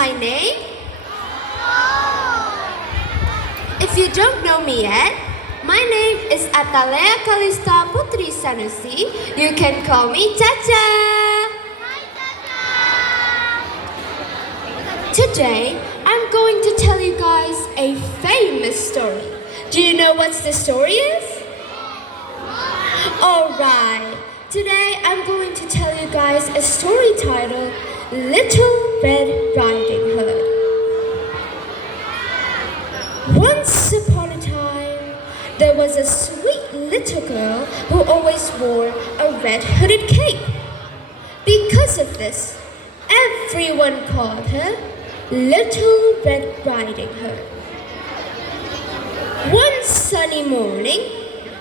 my name? If you don't know me yet, my name is Atalea Kalista Putri Sanusi. You can call me Chacha. Today, I'm going to tell you guys a famous story. Do you know what the story is? Alright, today I'm going to tell you guys a story titled Little Red Riding Hood. Once upon a time, there was a sweet little girl who always wore a red hooded cape. Because of this, everyone called her Little Red Riding Hood. One sunny morning,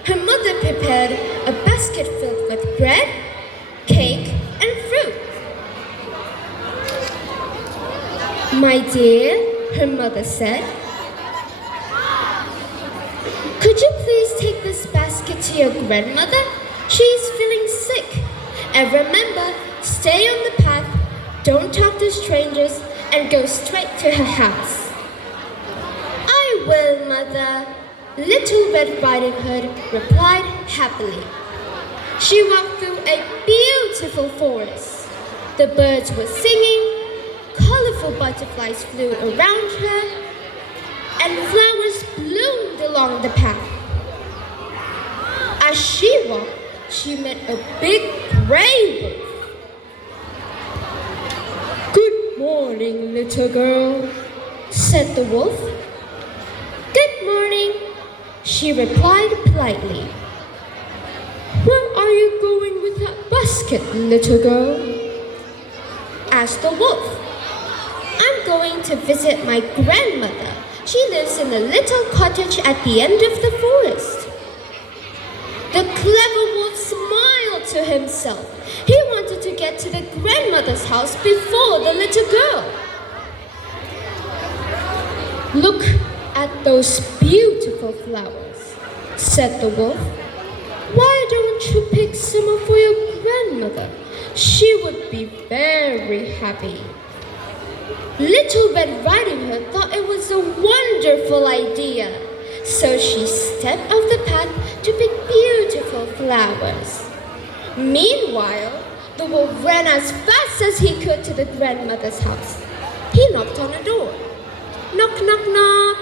her mother prepared a basket filled with bread, cake, and fruit. "My dear," her mother said, "could you please take this basket to your grandmother? She's feeling sick. And remember, stay on the path, don't talk to strangers, and go straight to her house." "I will, Mother," Little Red Riding Hood replied happily. She walked through a beautiful forest. The birds were singing, colorful butterflies flew around her, and flowers bloomed along the path. As she walked, she met a big gray wolf. "Good morning, little girl," said the wolf. "Good morning," she replied politely. "Where are you going with that basket, little girl?" asked the wolf. "I'm going to visit my grandmother. She lives in a little cottage at the end of the forest." The clever wolf smiled to himself. He wanted to get to the grandmother's house before the little girl. "Look at those beautiful flowers," said the wolf. "Why don't you pick some up for your grandmother? She would be very happy." Little Red Riding Hood thought it was a wonderful idea, so she stepped off the path to pick beautiful flowers. Meanwhile, the wolf ran as fast as he could to the grandmother's house. He knocked on the door. "Knock, knock, knock."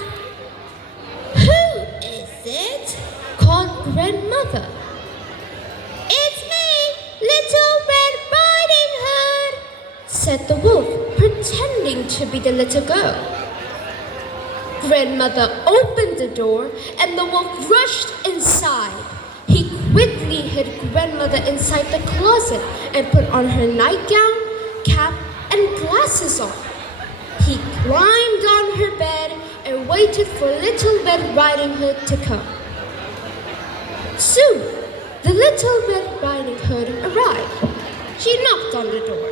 "Who is it?" called grandmother. "It's me, Little Red Riding Hood," said the wolf, pretending to be the little girl. Grandmother opened the door and the wolf rushed inside. He quickly hid grandmother inside the closet and put on her nightgown, cap, and glasses on. He climbed on her bed and waited for Little Red Riding Hood to come. Soon, the Little Red Riding Hood arrived. She knocked on the door.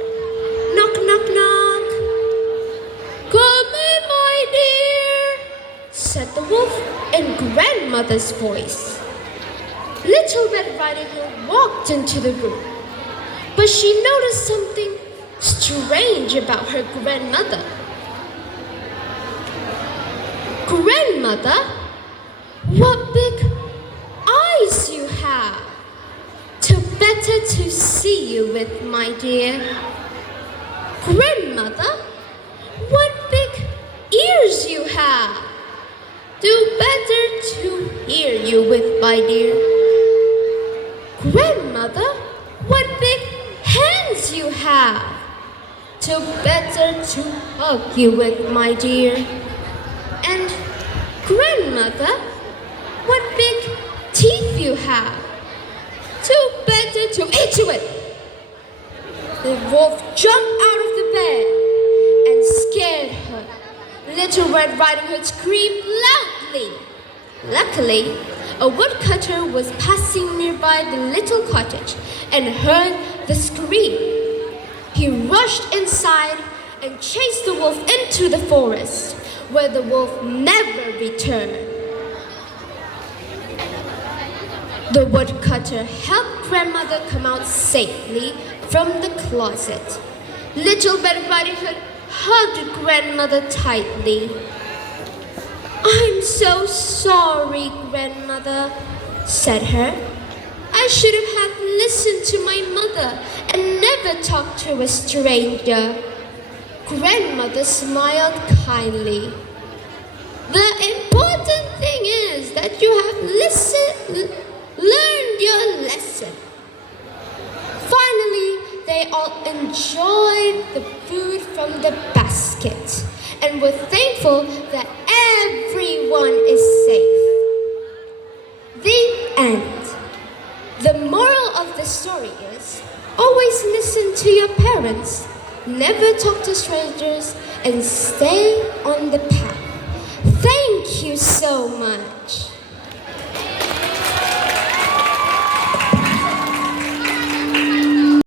"Knock, knock, knock." "Come in, my dear," said the wolf in grandmother's voice. Little Red Riding Hood walked into the room, but she noticed something strange about her grandmother. "Grandmother, what big eyes you have! Too better to see you with, my dear." "Grandmother, what big ears you have! Too better to hear you with, my dear." "Grandmother, what big hands you have! Too better to hug you with, my dear." And "Grandmother, what big teeth you have! Too better to eat you with." The wolf jumped out of the bed and scared her. Little Red Riding Hood screamed loudly. Luckily, a woodcutter was passing nearby the little cottage and heard the scream. He rushed inside and chased the wolf into the forest, where the wolf never returned. The woodcutter helped grandmother come out safely from the closet. Little Red Riding Hood hugged grandmother tightly. I'm so sorry, grandmother, said her. I should have listened to my mother and never talked to a stranger. Grandmother smiled kindly. The important thing is that you have learned your lesson. Finally, they all enjoyed the food from the basket and were thankful that everyone is safe. The end. The moral of the story is, always listen to your parents, never talk to strangers, and stay on the path. Thank you so much.